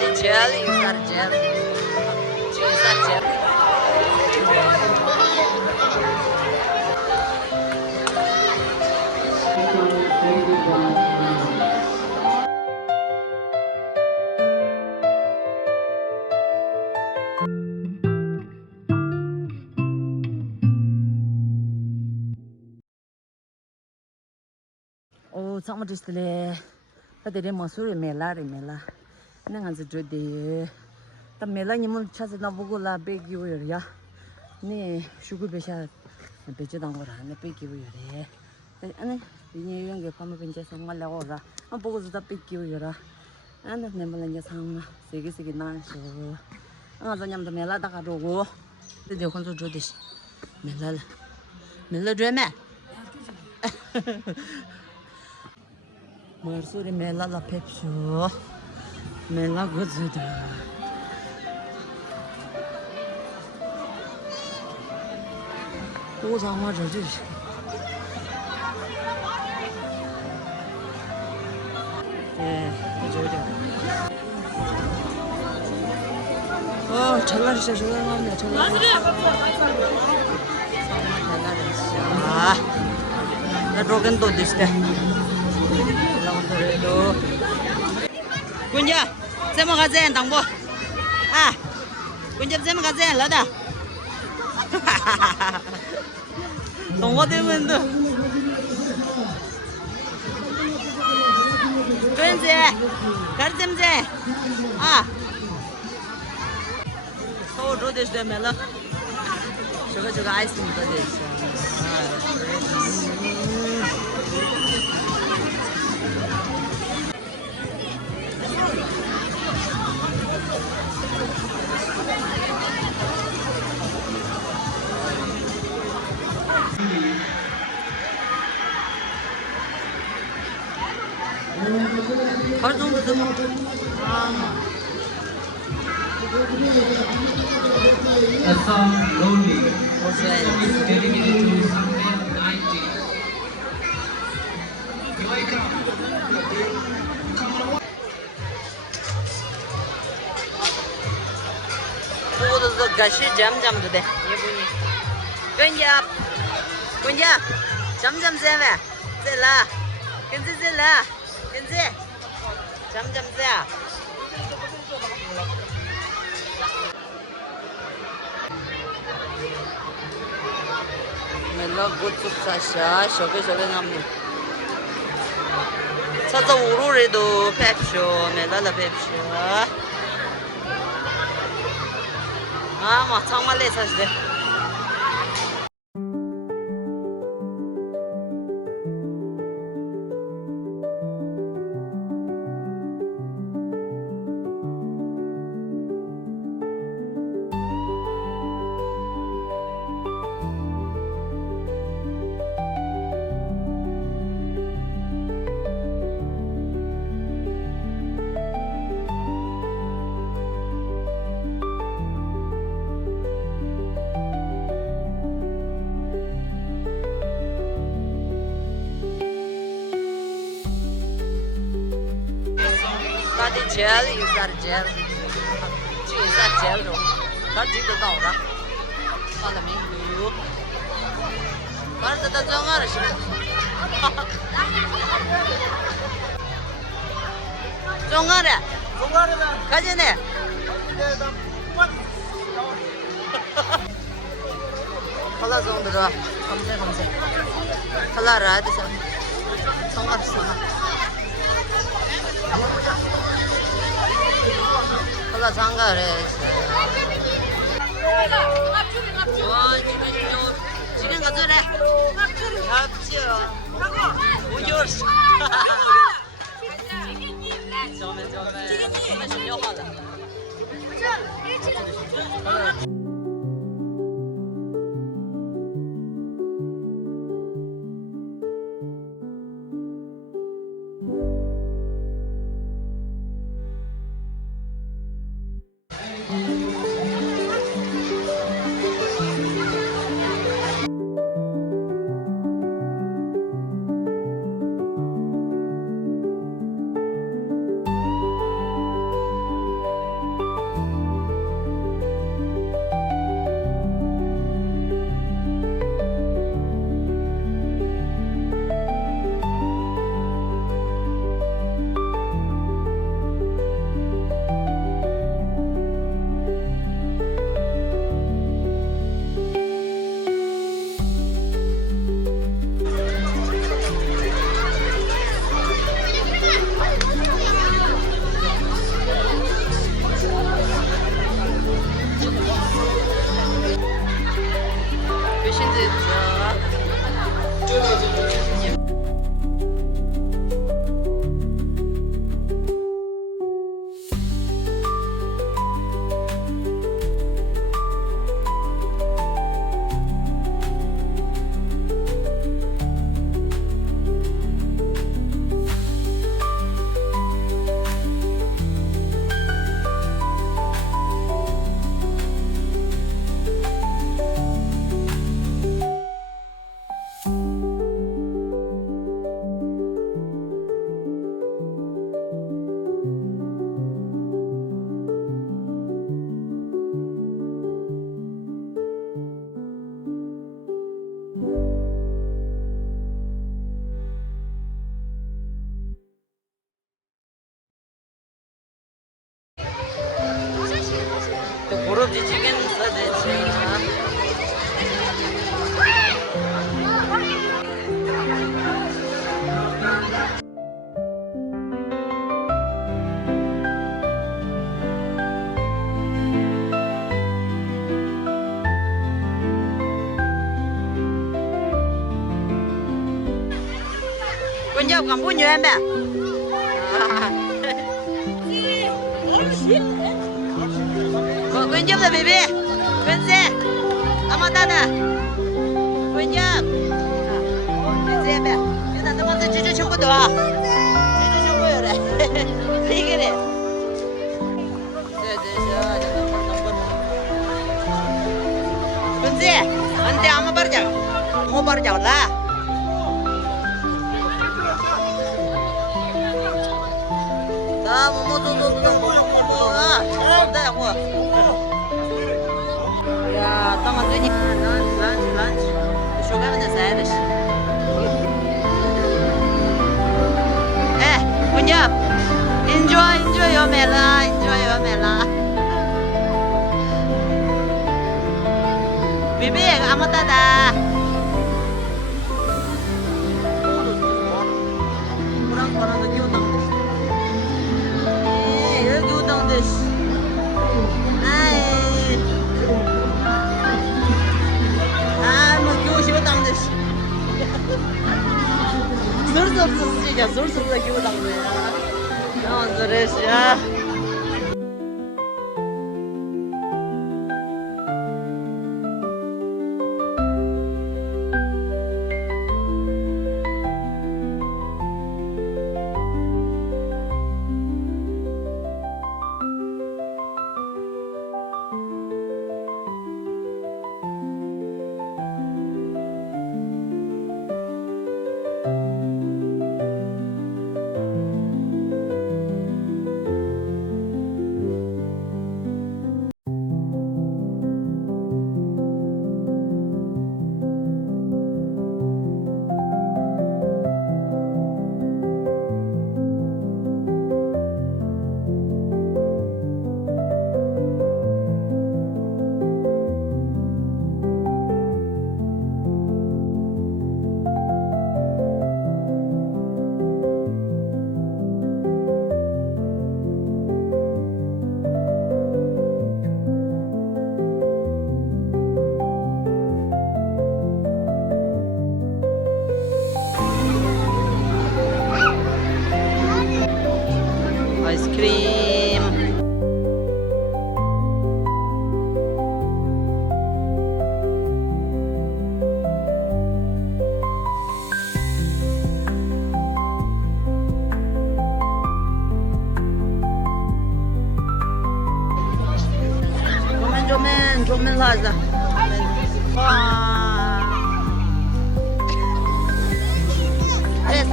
gel, yüzler gel. Yüzler gel. 오, 정말 좋으시네. 다들 Mussoorie 메라. 내가 저기 다 메라 님을 찾아나 보고라 베기오야. 네, 슈구베샤 베지당 거라. 네 베기오야. 아니, 이제 이런 게 밤에 벤져서 말라고라. 안 보고서 다 베기오야. 아니, 내말은 상마 세게 나셔. 아, 저냠도 메라다 가로고. 이제 혼자 저디시. 메라 드메. Mussoorie mela la pepsho mela gozuda 오 장마 저지 예 저기 어 잘라주셔 잘라놨네 나 로겐도 드시대 Kunja, saya mau gazen, tangbo. Ah, kunja saya mau gazen, lah dah. Tunggu deh mentu. Kunja, kerjam je. Ah, so do this deh mela. Juga ice cream do this. 할 정도 되면 A song Lonely is dedicated to Sunday 90. 보고도 가시 잠잠도 돼. 예분이. 군자, 잠잠 세매. 세라. 근지 세라. 근지. 잠잠 세야. 멜라 고추 사샤 쇼게 남는. 찾아 오로레도 펩쇼 멜라라 펩쇼. 아, 뭐 정말 내 사실대. Body gel, yüzler gel. Yüzler gel ro. Đã chỉ được đâu đó. Đó là miếng dừa. Đó là ta cho ngon rồi. Cho ngon rồi. Cái gì nè? Hala zondu rồi. Kamse. Hala ra đi sao? Songar. hala 장가를 지금 가져래 합치요 오yorsun 지치긴 서대지. Con dâu còn bún nhiều em bè. Con dâu là baby. Con xe. Ama tana. Con dâu. Con xe bè. Chúng ta tao sẽ chơi chung đó. Chơi chung rồi đấy. Đi cái này. Con xe. Anh ta ama bar jaw. Mo bar jaw la. 아, 뭐, 야, toma tudo. Lunch. Jogava nas áreas. Punjab. Enjoy your mela. Bibi, amatada. Kurang-kurang lagi utang. 여기 우동도 뭐 교시 우동도 쏠쏠 진짜 쏠쏠 우동도 너무 그랬어. 아이스크림. 조면 사자. 와. 됐어.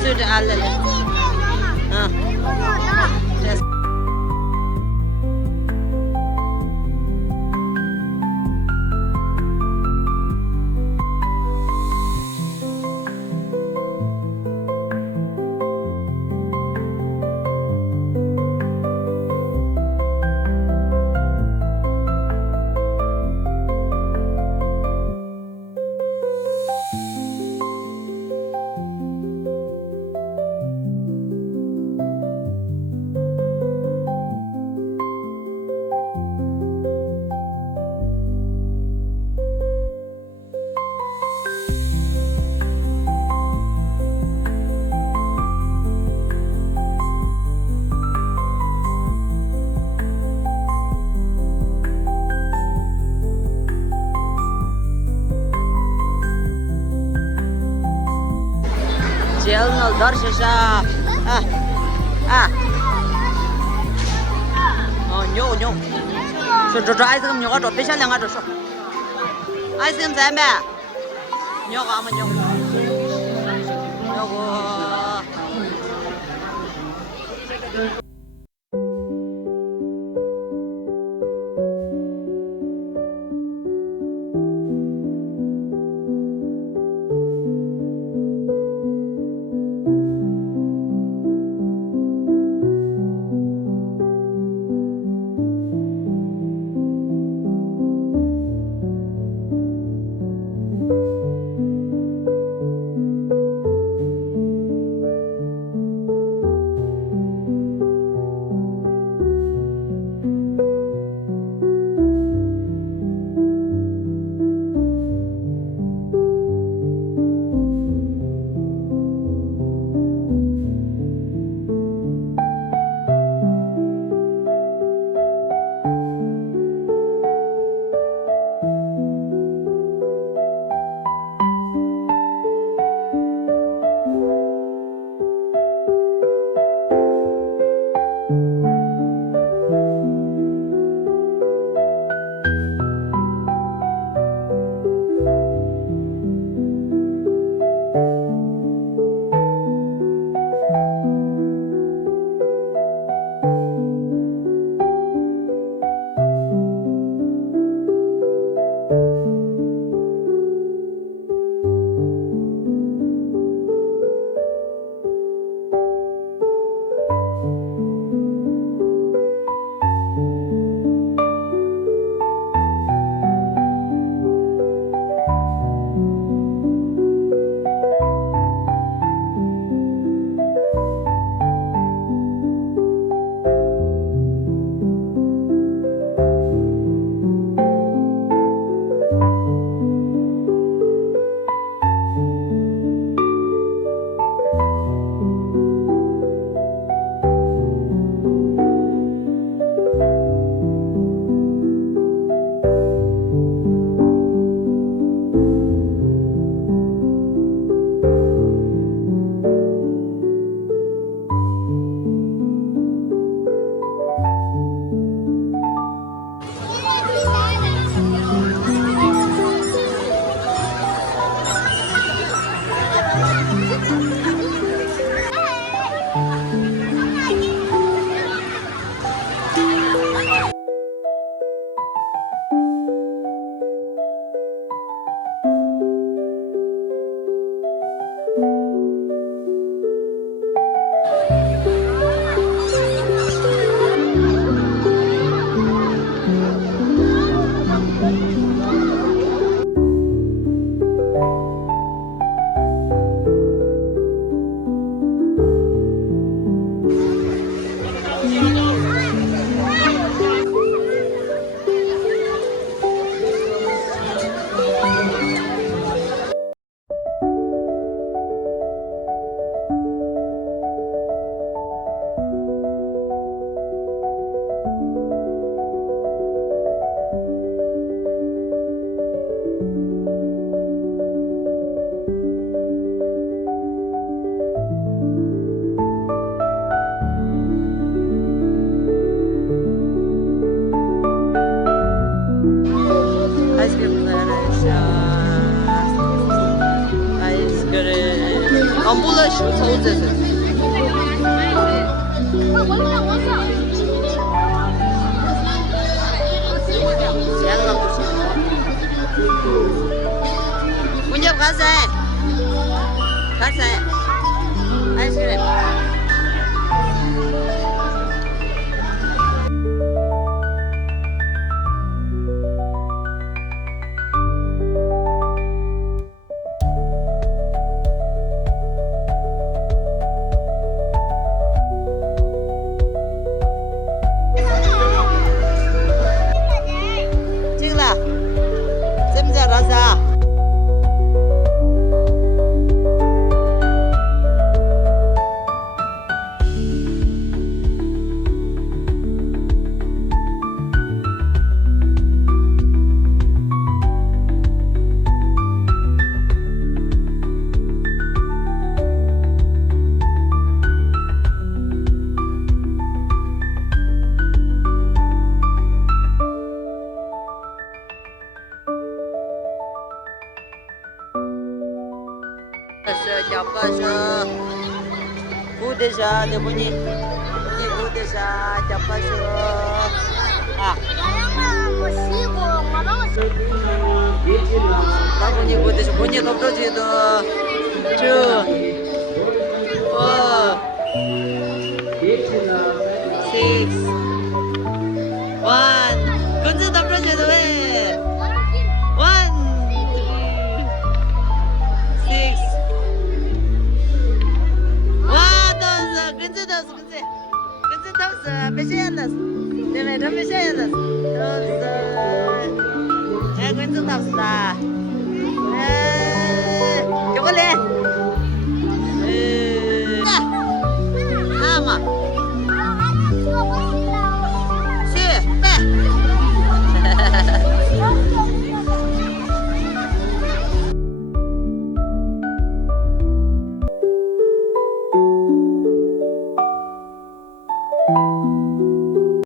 수저 알레. 됐어. 제일 더시샤. 뇨. 저 아이스크림 뇨가 더 비싼 줘. 아이스크림 쌤배. 뇨가 아무 뇨. 요거. 안 불러 슈 소제세. 문nhập 가세. 가세. 아이스크림. 찍라. 잼자 라자. 잡아서 부대사 대본이 부대사 잡아서 나보니 부대사 보니 덮어지도 주 6 1 건져 덮어지도 왜 1 Beshelas, deve não beshelas. Todos, é quanto tá?